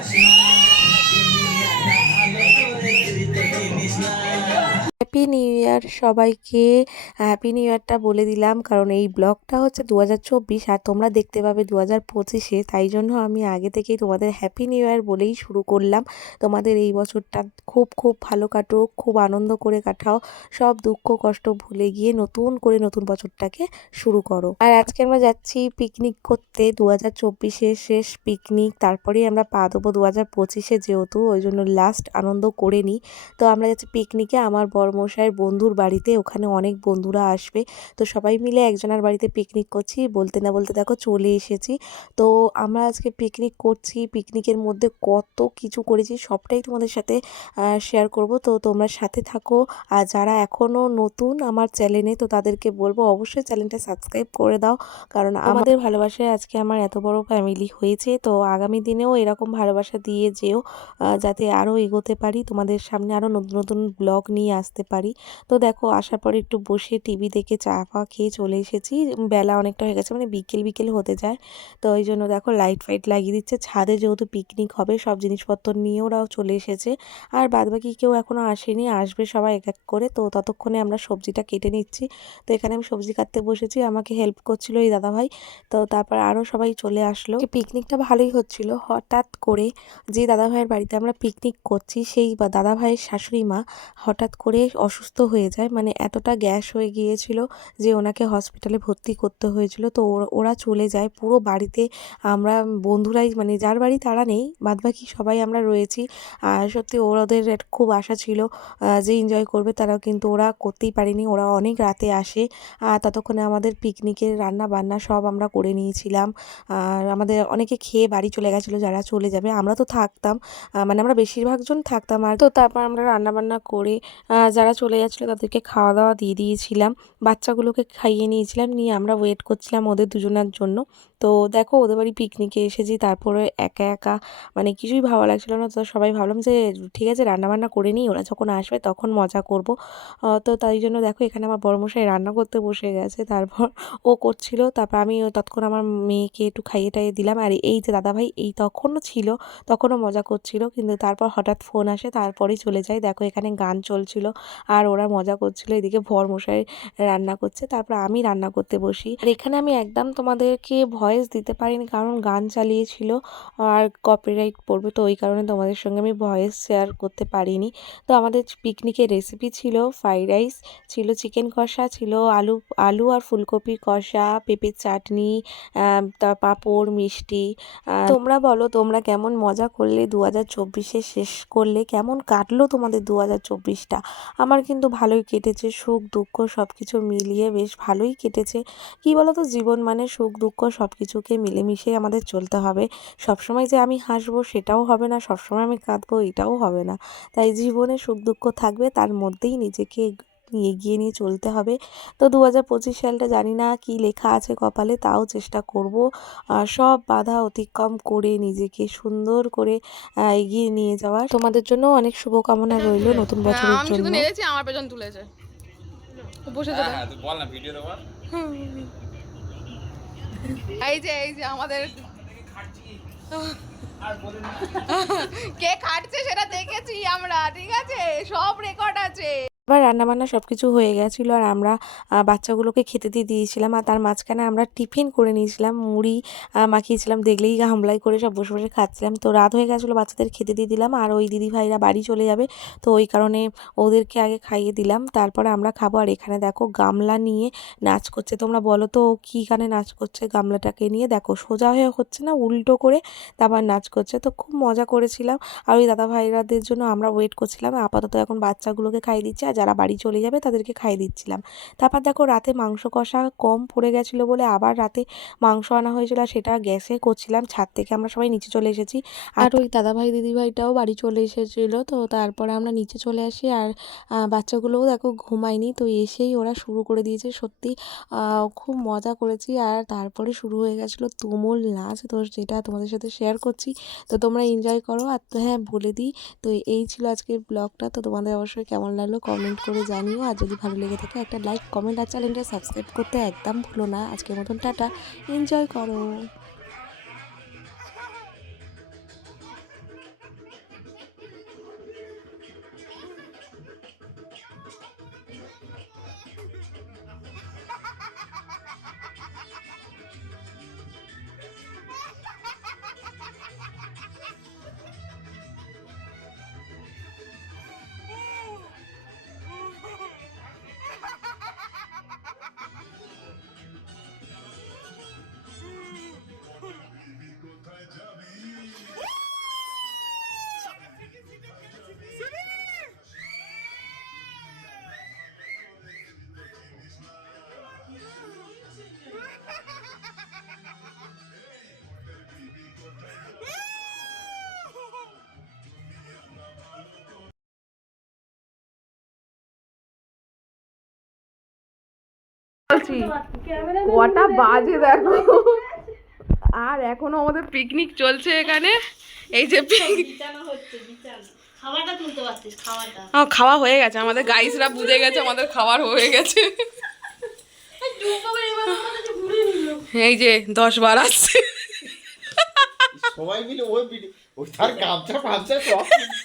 Nacional. Happy new year সবাইকে। Happy new ইয়ারটা বলে দিলাম কারণ এই ব্লগটা হচ্ছে দু হাজার চব্বিশ আর তোমরা দেখতে পাবে দু হাজার পঁচিশে। তাই জন্য আমি আগে থেকেই তোমাদের হ্যাপি নিউ ইয়ার বলেই শুরু করলাম। তোমাদের এই বছরটা খুব খুব ভালো কাটুক, খুব আনন্দ করে কাটাও, সব দুঃখ, কষ্ট ভুলে গিয়ে নতুন করে নতুন বছরটাকে শুরু করো। আর আজকে আমরা যাচ্ছি পিকনিক করতে দু হাজার চব্বিশের শেষ পিকনিক তারপরেই আমরা পা দেবো দু হাজার পঁচিশে যেহেতু, ওই জন্য লাস্ট আনন্দ করে নিই। তো আমরা যাচ্ছি পিকনিকে আমার বরমশাইয়ের বন্ধুর বাড়িতে ওখানে অনেক বন্ধুরা আসবে। তো সবাই মিলে একজনের বাড়িতে পিকনিক করছি। বলতে না বলতে দেখো চলে এসেছি। তো আমরা আজকে পিকনিক করছি। পিকনিকের মধ্যে কত কিছু করেছি সবটাই তোমাদের সাথে শেয়ার করব। তো তোমরা সাথে থাকো। আর যারা এখনও নতুন আমার চ্যানেলে তো তাদেরকে বলব অবশ্যই চ্যানেলটা সাবস্ক্রাইব করে দাও। কারণ আমাদের ভালোবাসায় আজকে আমার এত বড় ফ্যামিলি হয়েছে। তো আগামী দিনেও এরকম ভালোবাসা দিয়ে যেও যাতে আরও এগোতে পারি। তোমাদের সামনে আরও নতুন নতুন ব্লগ নিয়ে আসতে পারি। তো দেখো, আসার পরে একটু বসে টিভি দেখে চা ফা খেয়ে চলে এসেছি। বেলা অনেকটা হয়ে গেছে মানে বিকেল বিকেল হতে যায়। তো ওই জন্য দেখো লাইট ফাইট লাগিয়ে দিচ্ছে। ছাদে যেহেতু পিকনিক হবে, সব জিনিসপত্র নিয়ে ওরাও চলে এসেছে। আর বাদবাকি কেউ এখনও আসেনি, আসবে সবাই এক এক করে। তো ততক্ষণে আমরা সবজিটা কেটে নিচ্ছি। তো এখানে আমি সবজি কাটতে বসেছি, আমাকে হেল্প করছিল এই দাদাভাই। তো তারপর আরও সবাই চলে আসলো। পিকনিকটা ভালোই হচ্ছিল। হঠাৎ করে যে দাদাভাইয়ের বাড়িতে আমরা পিকনিক করছি, সেই দাদাভাইয়ের শাশুড়ি মা হঠাৎ করে অসুস্থ হয়ে যায়। মানে এতটা গ্যাস হয়ে গিয়েছিল যে ওনাকে হসপিটালে ভর্তি করতে হয়েছিল। তো ওরা- চলে যায় পুরো বাড়িতে। আমরা বন্ধুরাই মানে যার বাড়ি তারা নেই, বাদবাকি সবাই আমরা রয়েছি। আর সত্যি ওদের খুব আশা ছিল যে এনজয় করবে। তারা কিন্তু ওরা করতেই পারেনি। ওরা অনেক রাতে আসে। আর ততক্ষণে আমাদের পিকনিকের রান্না বান্না সব আমরা করে নিয়েছিলাম। আর আমাদের অনেকে খেয়ে বাড়ি চলে গেছিল যারা চলে যাবে। আমরা তো থাকতাম। মানে আমরা বেশিরভাগজন থাকতাম আর তো তারপর আমরা রান্না বান্না করে যারা চলে যাচ্ছিল তাদেরকে খাওয়া দাওয়া দিয়ে দিয়েছিলাম। বাচ্চাগুলোকে খাইয়ে নিয়েছিলাম, নিয়ে আমরা ওয়েট করছিলাম ওদের দুজনের জন্য। তো দেখো ওদের বাড়ি পিকনিকে এসেছি, তারপরে একা একা মানে কিছুই ভালো লাগছিল না। তো সবাই ভাবলাম যে ঠিক আছে রান্নাবান্না করে নিই, ওরা যখন আসবে তখন মজা করব। তো তাই জন্য দেখো এখানে আমার বড়মশাই রান্না করতে বসে গেছে, তারপর ও করছিল। তারপর আমি তৎক্ষণ আমার মেয়েকে একটু খাইয়ে টাইয়ে দিলাম। আর এই যে দাদাভাই এই তখনও ছিল, তখনও মজা করছিল। কিন্তু তারপর হঠাৎ ফোন আসে, তারপরেই চলে যায়। দেখো এখানে গান চলছিল আর ওরা মজা করছিল, এদিকে ভরমশাই রান্না করছে, তারপর আমি রান্না করতে বসি। আর এখানে আমি একদম তোমাদেরকে ভয়েস দিতে পারিনি, কারণ গান চালিয়েছিল আর কপিরাইট পড়বে, তো ওই কারণে তোমাদের সঙ্গে আমি ভয়েস শেয়ার করতে পারিনি। তো আমাদের পিকনিকের রেসিপি ছিল ফ্রাইড রাইস ছিল চিকেন কষা, ছিল আলু আলু আর ফুলকপি কষা, পেঁপের চাটনি তার পাঁপড়, মিষ্টি তোমরা বলো, তোমরা কেমন মজা করলে দু হাজার চব্বিশে শেষ করলে? কেমন কাটলো তোমাদের দু হাজার চব্বিশটা? আমার কিন্তু ভালোই কেটেছে। সুখ, দুঃখ সব কিছু মিলিয়ে বেশ ভালোই কেটেছে। কী বলো তো জীবন মানে সুখ, দুঃখ সব কিছুকে মিলেমিশে আমাদের চলতে হবে। সবসময় যে আমি হাসবো সেটাও হবে না, সবসময় আমি কাঁদবো এটাও হবে না। তাই জীবনে সুখ, দুঃখ থাকবে, তার মধ্যেই নিজেকে এগিয়ে নিয়ে চলতে হবে। তো দু হাজার পঁচিশ সালটা জানি না কি লেখা আছে কপালে তাও চেষ্টা করব। সব বাধা অতিক্রম করে নিজেকে সুন্দর করে এগিয়ে নিয়ে যাওয়ার। তোমাদের জন্য অনেক শুভকামনা রইল নতুন বছরের হ্যাঁ, আমি শুধু জন্য। আমার পেছন তুলেছে। বসে হ্যাঁ বল না এই যে এই যে আমাদের কে খাটছে সেটা দেখেছি আমরা ঠিক আছে? সব রেকর্ড আছে। এবার রান্নাবান্না সব কিছু হয়ে গেছিল আর আমরা বাচ্চাগুলোকে খেতে দিয়ে দিয়েছিলাম আর তার মাঝখানে আমরা টিফিন করে নিয়েছিলাম, মুড়ি মাখিয়েছিলাম, দেখলেই হামলাই করে সব বসে বসে খাচ্ছিলাম। তো রাত হয়ে গেছিল, বাচ্চাদের খেতে দিয়ে দিলাম আর ওই দিদি ভাইরা বাড়ি চলে যাবে। তো ওই কারণে ওদেরকে আগে খাইয়ে দিলাম, তারপরে আমরা খাব। আর এখানে দেখো গামলা নিয়ে নাচ করছে। তোমরা বলো তো কী গানে নাচ করছে গামলাটাকে নিয়ে? দেখো সোজা হয়ে হচ্ছে না, উল্টো করে তারপর নাচ করছে। তো খুব মজা করেছিলাম। আর ওই দাদা ভাইরাদের জন্য আমরা ওয়েট করছিলাম। আপাতত এখন বাচ্চাগুলোকে খাইয়ে দিচ্ছি। আর যারা বাড়ি চলে যাবে তাদেরকে খাইয়ে দিচ্ছিলাম। তারপর দেখো রাতে মাংস কষা কম পড়ে গেছিল বলে আবার রাতে মাংস আনা হয়েছিল আর সেটা গ্যাসে করছিলাম, ছাদ থেকে আমরা সবাই নিচে চলে এসেছি। আর ওই দাদাভাই, দিদিভাইটাও বাড়ি চলে এসেছিল, তো তারপরে আমরা নিচে চলে আসি আর বাচ্চাগুলোও দেখো ঘুমায়নি, তো এসেই ওরা শুরু করে দিয়েছে। সত্যি খুব মজা করেছি। আর তারপরে শুরু হয়ে গেছিল তুমুল নাচ, তো যেটা তোমাদের সাথে শেয়ার করছি। তো তোমরা এনজয় করো। আর হ্যাঁ বলে দিই, তো এই ছিল আজকের ব্লগটা তো তোমাদের অবশ্যই কেমন লাগল কমেন্ট করে জানিও। আর যদি ভালো লেগে থাকে, একটা লাইক কমেন্ট আর চ্যানেলটা সাবস্ক্রাইব করতে একদম ভুলো না। আজকের মতন টাটা। এনজয় করো। বলছি কটা বাজে দেখো। আর এখনও আমাদের পিকনিক চলছে এখানে। এই যে পারতিস খাবারটা খাওয়া হয়ে গেছে। আমাদের গাইসরা বুঝে গেছে আমাদের খাবার হয়ে গেছে। এই যে দশ বার আসছে। সবাই মিলে ওই তার গামছা ফামছা সব